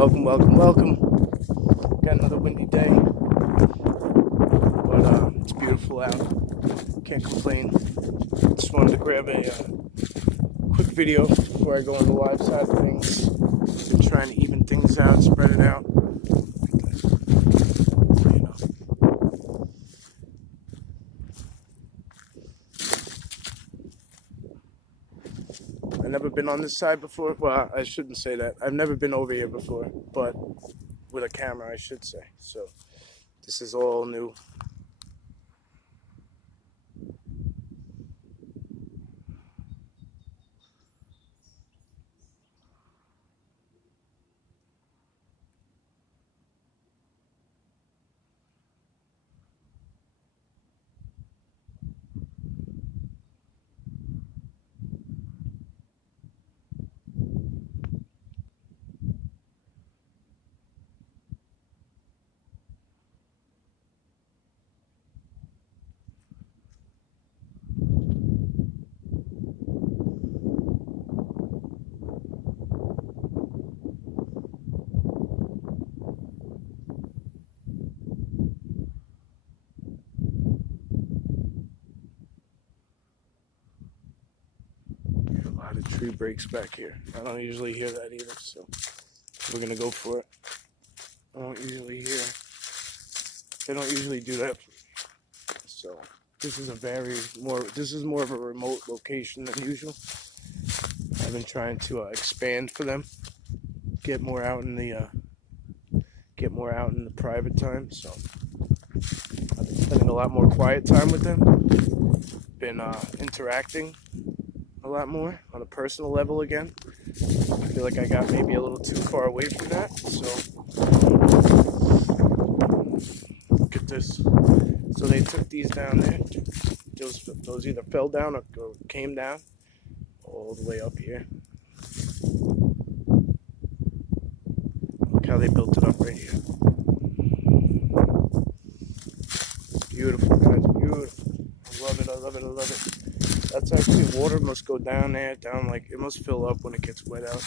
welcome. Got another windy day, but it's beautiful out. Can't complain. Just wanted to grab a quick video before I go on the live side of things. Been trying to even things out, spread it out. I've never been on this side before. Well, I shouldn't say that. I've never been over here before, but with a camera, I should say. So this is all new. A lot of tree breaks back here. I don't usually hear that either, so we're gonna go for it. I don't usually hear. They don't usually do that. So this is more of a remote location than usual. I've been trying to expand for them, get more out in the private time. So I've been spending a lot more quiet time with them. Been interacting a lot more on a personal level again. I feel like I got maybe a little too far away from that. So look at this. So they took these down there. Those either fell down or came down all the way up here. Look how they built it up right here. Beautiful, guys, beautiful. I love it. That's actually water must go down there, it must fill up when it gets wet out.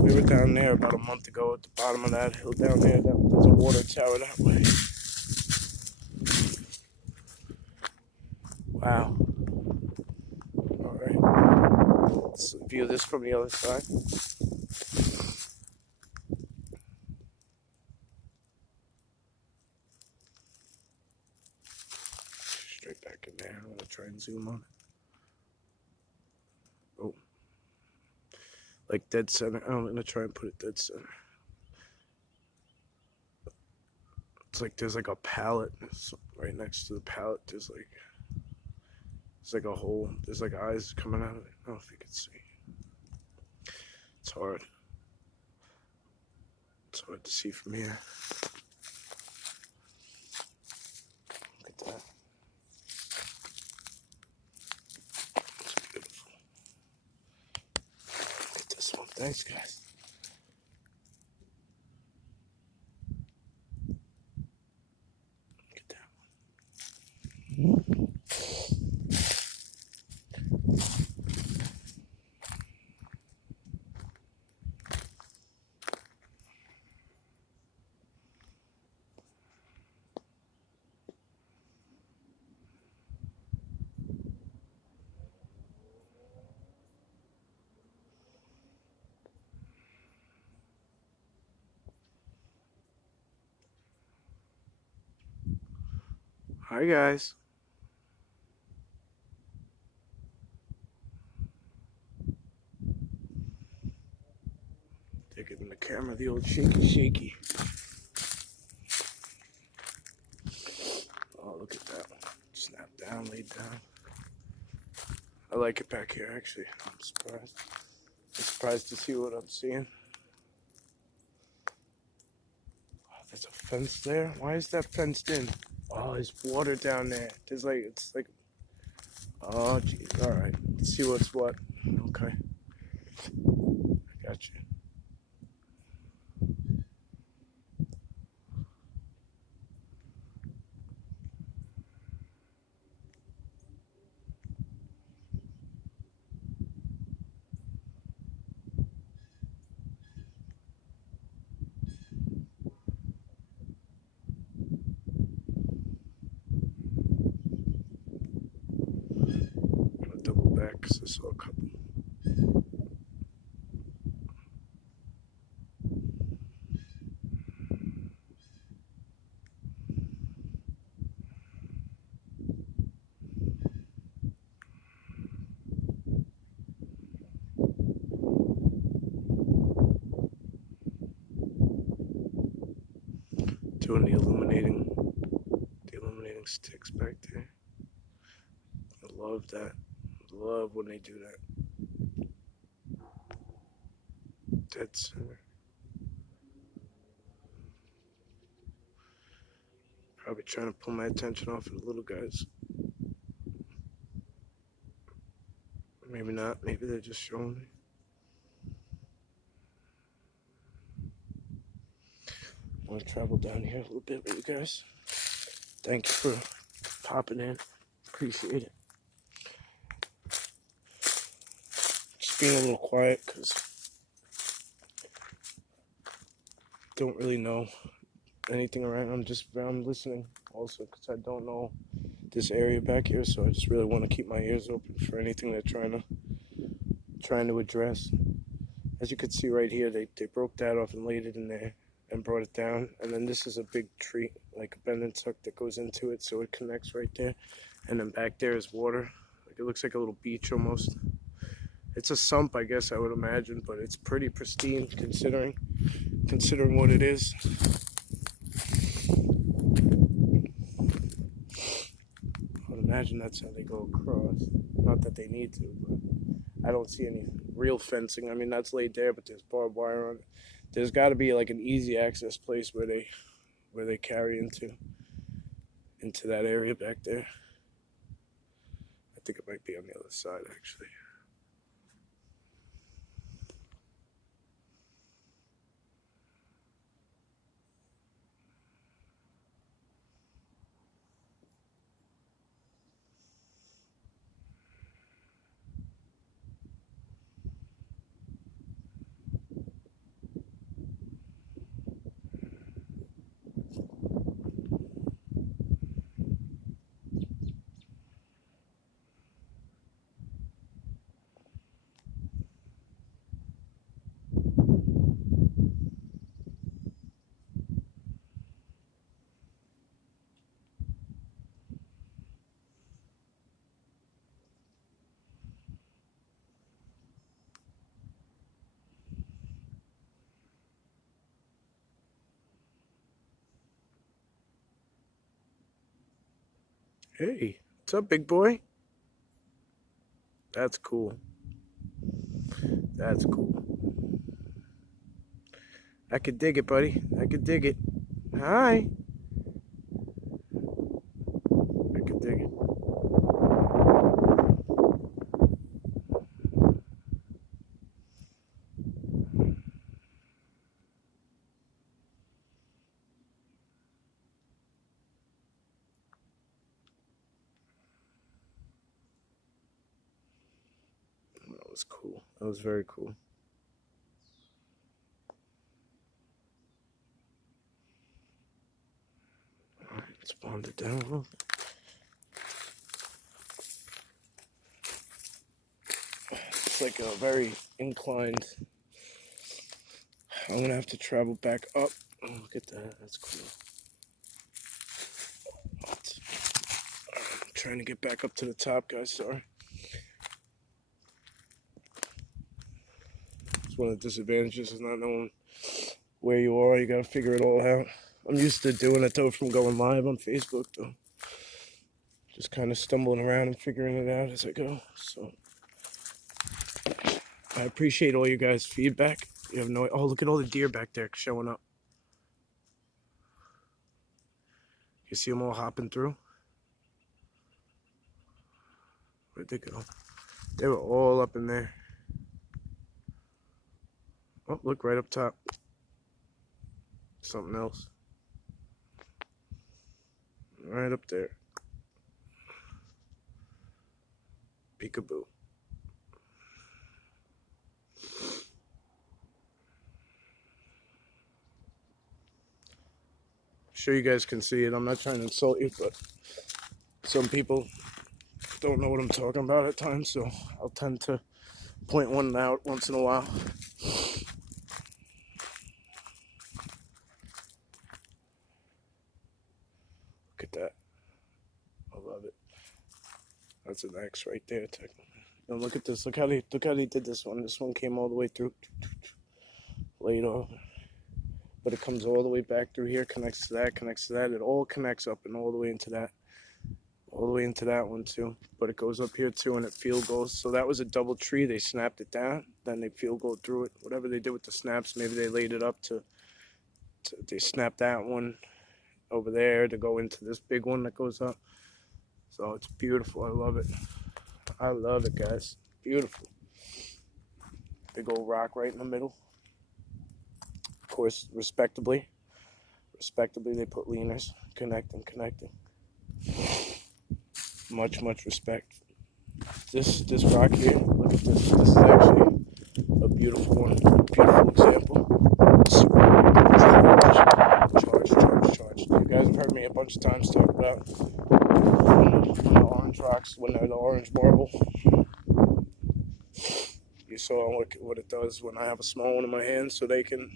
We were down there about a month ago at the bottom of that hill down there. There's a water tower that way. Wow. Alright. Let's view this from the other side. Straight back in there. I'm going to try and zoom on it. Oh. Like dead center. I'm going to try and put it dead center. It's like there's like a pallet right next to the pallet. There's like a hole. There's like eyes coming out of it. I don't know if you can see. It's hard. It's hard to see from here. Look at that. It's beautiful. Look at this one. Thanks, guys. Look at that one. Hi, guys. They're giving the camera the old shaky. Oh, look at that one. Snap down, laid down. I like it back here, actually. I'm surprised to see what I'm seeing. Oh, there's a fence there. Why is that fenced in? Oh, there's water down there. It's like, oh, geez. All right. Let's see what's what. Okay. Got you. because I saw a couple. Doing the illuminating sticks back there. I love that. I love when they do that. Dead center. Probably trying to pull my attention off of the little guys. Maybe not. Maybe they're just showing me. I want to travel down here a little bit with you guys. Thank you for popping in. Appreciate it. Just being a little quiet because don't really know anything around. I'm listening also because I don't know this area back here, so I just really want to keep my ears open for anything they're trying to address. As you can see right here, they broke that off and laid it in there and brought it down. And then this is a big tree, like a bend and tuck that goes into it, so it connects right there. And then back there is water. Like it looks like a little beach almost. It's a sump, I guess I would imagine, but it's pretty pristine considering what it is. I would imagine that's how they go across. Not that they need to, but I don't see any real fencing. I mean, that's laid there, but there's barbed wire on it. There's got to be like an easy access place where they carry into that area back there. I think it might be on the other side, actually. Hey, what's up, big boy? That's cool. That's cool. I could dig it, buddy. I could dig it. Hi. I could dig it. That was cool. That was very cool. Alright, let's bond it down a little bit. It's like a very inclined. I'm gonna have to travel back up. Oh, look at that. That's cool. I'm trying to get back up to the top, guys. Sorry. It's one of the disadvantages of not knowing where you are. You gotta figure it all out. I'm used to doing it though from going live on Facebook though. Just kind of stumbling around and figuring it out as I go. So I appreciate all you guys' feedback. You have no. Oh, look at all the deer back there showing up. You see them all hopping through? Where'd they go? They were all up in there. Oh, look right up top. Something else. Right up there. Peekaboo. Sure you guys can see it. I'm not trying to insult you, but some people don't know what I'm talking about at times, so I'll tend to point one out once in a while. Look at that. I love it. That's an X right there, technically. And look at this. Look how they did this one. This one came all the way through, laid off. But it comes all the way back through here, connects to that, connects to that. It all connects up and all the way into that. All the way into that one too. But it goes up here too, and it field goes. So that was a double tree. They snapped it down. Then they field goal through it. Whatever they did with the snaps, maybe they laid it up to they snapped that one over there to go into this big one that goes up. So it's beautiful. I love it. I love it, guys. Beautiful. Big old rock right in the middle. Of course, respectably, they put leaners, connecting. Much respect. This rock here, look at this. This is actually a beautiful one, beautiful example. Charge. You guys have heard me a bunch of times talk about the orange rocks, when they're the orange marble. You saw what it does when I have a small one in my hand, so they can,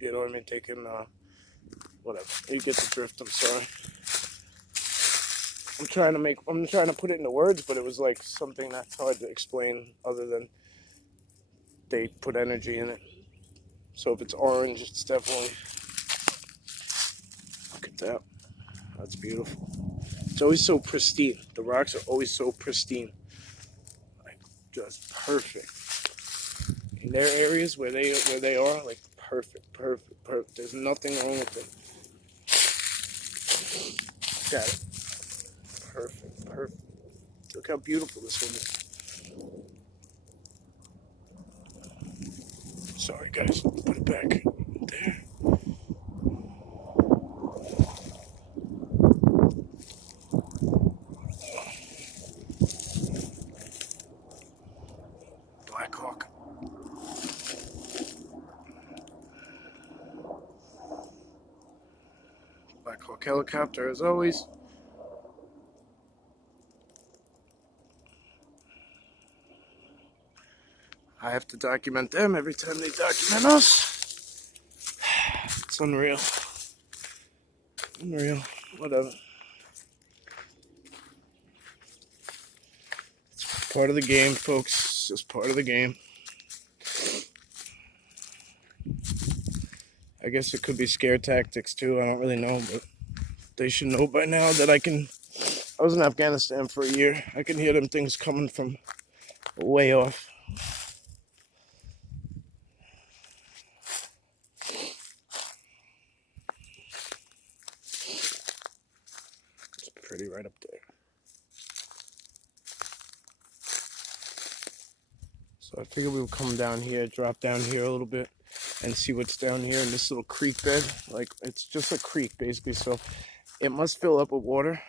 you know what I mean, they can, whatever. You get the drift, I'm sorry. I'm trying to put it into words, but it was like something that's hard to explain other than they put energy in it. So if it's orange, it's definitely, look at that. That's beautiful. It's always so pristine. The rocks are always so pristine. Like, just perfect. In their areas where they are, like, perfect. There's nothing wrong with it. Got it. Perfect. Look how beautiful this one is. Sorry, guys. Put it back there. Black Hawk. Black Hawk helicopter, as always. I have to document them every time they document us. It's unreal. Whatever. It's part of the game, folks. It's just part of the game. I guess it could be scare tactics too. I don't really know, but they should know by now that I was in Afghanistan for a year. I can hear them things coming from way off. It's pretty right up there. So I figured we would come down here, drop down here a little bit, and see what's down here in this little creek bed. Like, it's just a creek, basically, so it must fill up with water.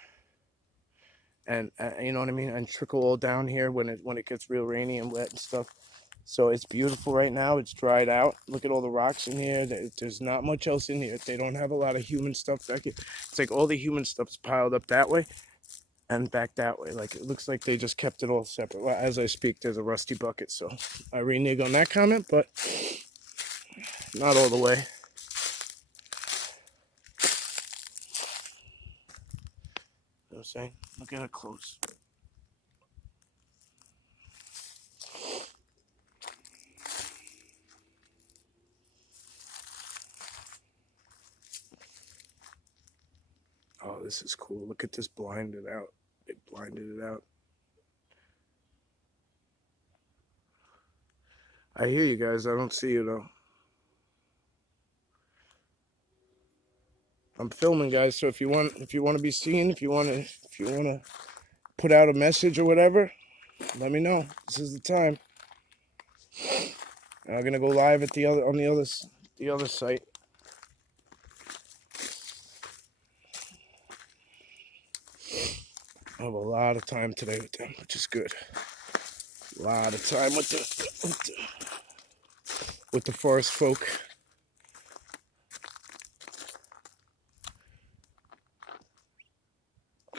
And you know what I mean, and trickle all down here when it gets real rainy and wet and stuff. So it's beautiful right now. It's dried out. Look at all the rocks in here. There's not much else in here. They don't have a lot of human stuff back here. It's like all the human stuff's piled up that way and back that way. Like, it looks like they just kept it all separate. Well, as I speak, there's a rusty bucket, so I renege on that comment, but not all the way. You know what I'm saying? Look at it close. Oh, this is cool. Look at this blinded out. They blinded it out. I hear you guys. I don't see you though. I'm filming, guys. So if you want to be seen, if you want to put out a message or whatever, let me know. This is the time. And I'm gonna go live at the other site. I have a lot of time today with them, which is good. A lot of time with the forest folk.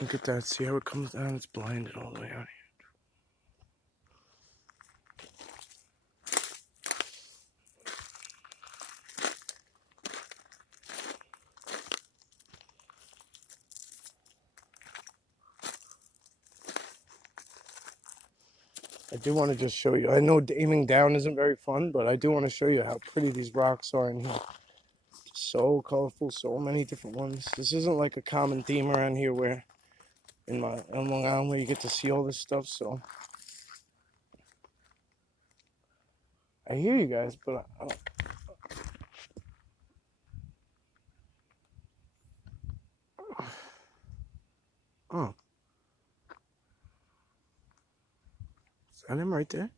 Look at that. See how it comes down? It's blinded all the way out here. I do want to just show you. I know aiming down isn't very fun, but I do want to show you how pretty these rocks are in here. So colorful, so many different ones. This isn't like a common theme around here where in Long Island where you get to see all this stuff. So I hear you guys, but I don't. Oh, is that him right there?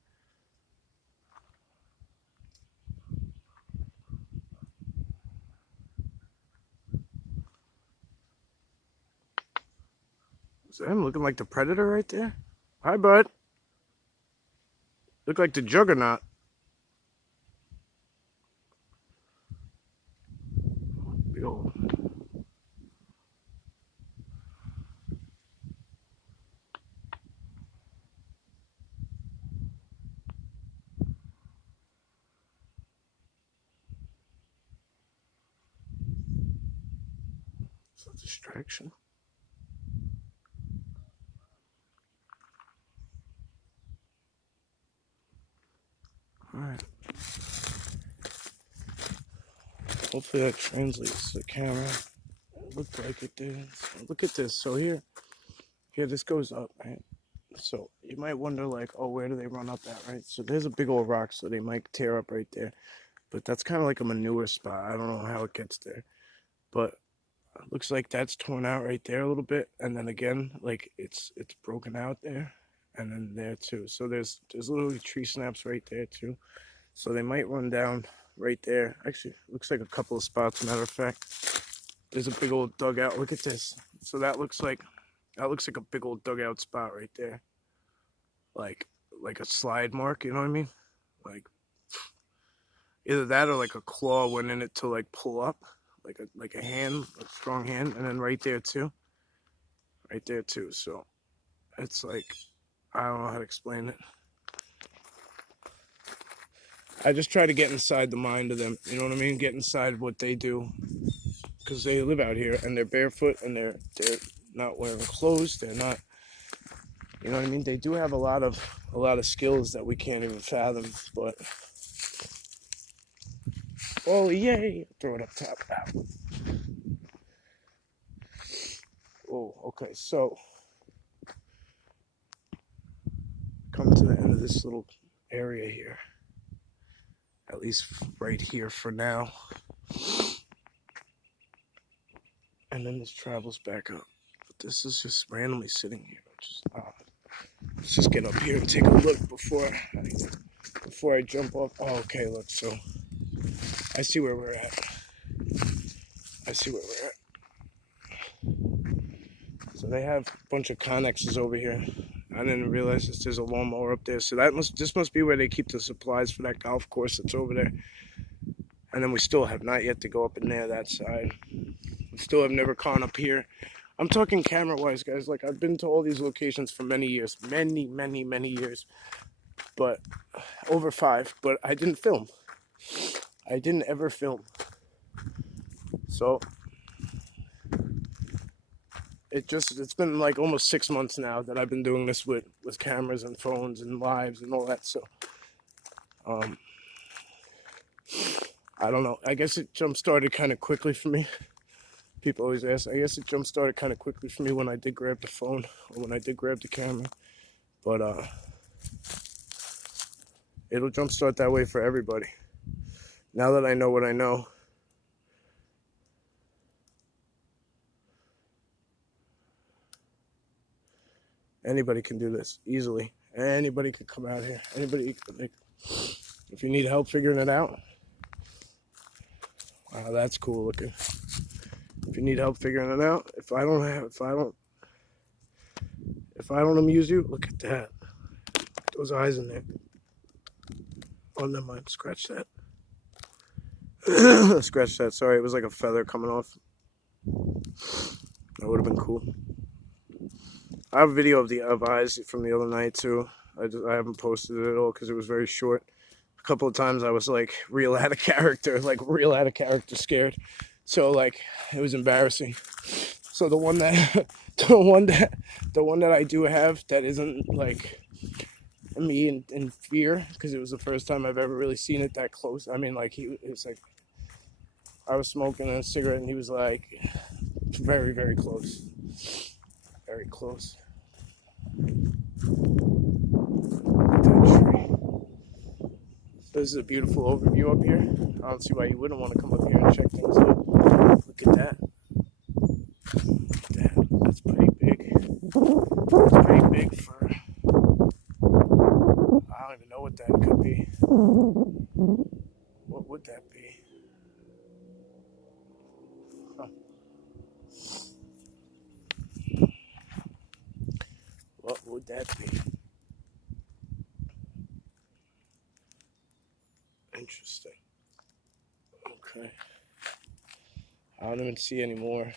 Is that him looking like the Predator right there? Hi, bud. Look like the Juggernaut. Big old. It's a distraction. All right. Hopefully that translates to the camera. It looked like it did. So look at this. So here this goes up, right? So you might wonder like, oh, where do they run up at, right? So there's a big old rock, so they might tear up right there. But that's kind of like a manure spot. I don't know how it gets there. But it looks like that's torn out right there a little bit. And then again, like it's broken out there. And then there too. So there's literally tree snaps right there too. So they might run down right there. Actually, looks like a couple of spots, matter of fact. There's a big old dugout. Look at this. So that looks like a big old dugout spot right there. Like a slide mark, you know what I mean? Like either that or like a claw went in it to like pull up. Like a hand, a strong hand, and then right there too. Right there too. So it's like, I don't know how to explain it. I just try to get inside the mind of them, you know what I mean? Get inside what they do. Because they live out here and they're barefoot and they're not wearing clothes. They're not, you know what I mean? They do have a lot of skills that we can't even fathom, but oh yay! Throw it up top. Oh, okay, so come to the end of this little area here. At least right here for now. And then this travels back up. But this is just randomly sitting here, which is odd. Let's just get up here and take a look before I jump off. Oh, okay, look, so I see where we're at. So they have a bunch of connexes over here. I didn't realize there's a lawnmower up there. So this must be where they keep the supplies for that golf course that's over there. And then we still have not yet to go up in there, that side. We still have never gone up here. I'm talking camera-wise, guys. Like, I've been to all these locations for many years. Many, many, many years. But, over 5. But I didn't film. I didn't ever film. So, it's been like almost 6 months now that I've been doing this with cameras and phones and lives and all that. So, I don't know. I guess it jump-started kind of quickly for me. People always ask. I guess it jump-started kind of quickly for me when I did grab the phone or when I did grab the camera. But it'll jump-start that way for everybody. Now that I know what I know. Anybody can do this easily. Anybody could come out here. Anybody, like, if you need help figuring it out. Wow, that's cool looking. If you need help figuring it out, if I don't amuse you, look at that. Those eyes in there. Oh, never mind. Scratch that. Scratch that. Sorry, it was like a feather coming off. That would have been cool. I have a video of eyes from the other night too. I haven't posted it at all because it was very short. A couple of times I was like real out of character, scared. So like it was embarrassing. So the one that the one that I do have that isn't like me in fear, because it was the first time I've ever really seen it that close. I mean, like it was like I was smoking a cigarette and he was like very, very close. Very close. This is a beautiful overview up here. I don't see why you wouldn't want to come up here and check things out. Look at that. Look at that. That's pretty big. That's pretty big for... I don't even know what that could be. What would that be? Huh. What would that be? Interesting. Okay. I don't even see any more.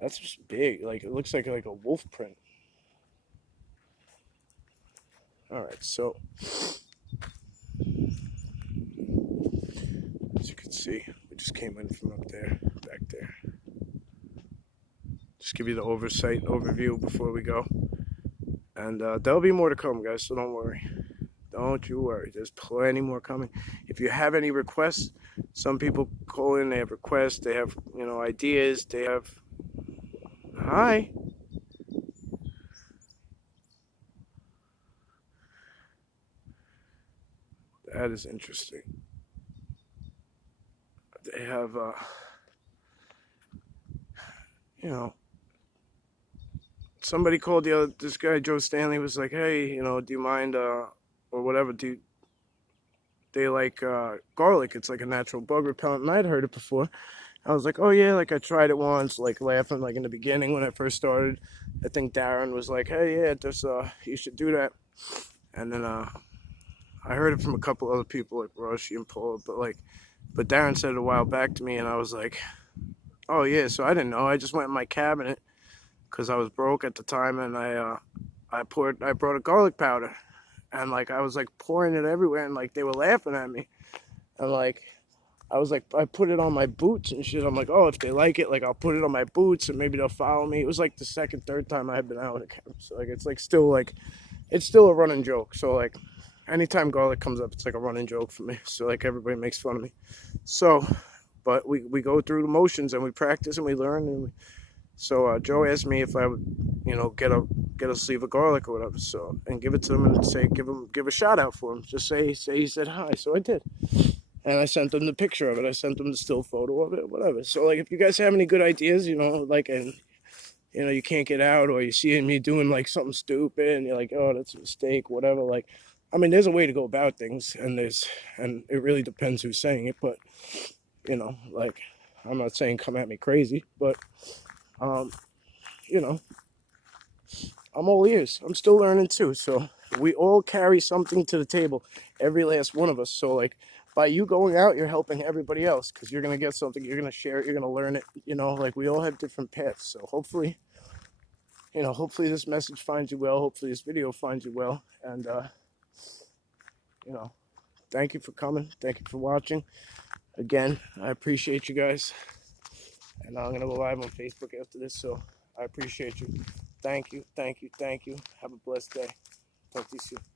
That's just big. Like it looks like a wolf print. All right, so as you can see, we just came in from up there, back there. Just give you the overview before we go. And there'll be more to come, guys, so don't worry. Don't you worry. There's plenty more coming. If you have any requests, some people call in, they have requests, they have, you know, ideas, they have... Hi. That is interesting. They have, you know, somebody called this guy, Joe Stanley, was like, hey, you know, do you mind, or whatever, they like garlic? It's like a natural bug repellent, and I'd heard it before. I was like, oh yeah, like I tried it once, like laughing, like in the beginning when I first started. I think Darren was like, hey, yeah, just, you should do that. And then I heard it from a couple other people like Roshi and Paul, but Darren said it a while back to me, and I was like, oh yeah, so I didn't know. I just went in my cabinet because I was broke at the time, and I brought a garlic powder, and like I was like pouring it everywhere, and like they were laughing at me, and like I was like, I put it on my boots and shit. I'm like, oh, if they like it, like I'll put it on my boots and maybe they'll follow me. It was like the second, third time I had been out with a camera, so like it's still a running joke. So like anytime garlic comes up, it's like a running joke for me. So like everybody makes fun of me. So, but we go through the motions and we practice and we learn. And so Joe asked me if I would, you know, get a sleeve of garlic or whatever. So, and give it to him and say, give a shout out for him. Just say he said hi. So I did. And I sent them the picture of it. I sent them the still photo of it, whatever. So like if you guys have any good ideas, you know, like, and you know, you can't get out, or you see me doing like something stupid and you're like, oh, that's a mistake, whatever. Like, I mean, there's a way to go about things, and it really depends who's saying it, but you know, like, I'm not saying come at me crazy, but you know, I'm all ears. I'm still learning too. So we all carry something to the table, every last one of us. So like by you going out, you're helping everybody else, because you're going to get something, you're going to share it, you're going to learn it, you know, like we all have different paths. So hopefully, you know, hopefully this message finds you well. Hopefully this video finds you well. And, you know, thank you for coming. Thank you for watching. Again, I appreciate you guys. And I'm going to go live on Facebook after this. So I appreciate you. Thank you. Thank you. Thank you. Have a blessed day. Talk to you soon.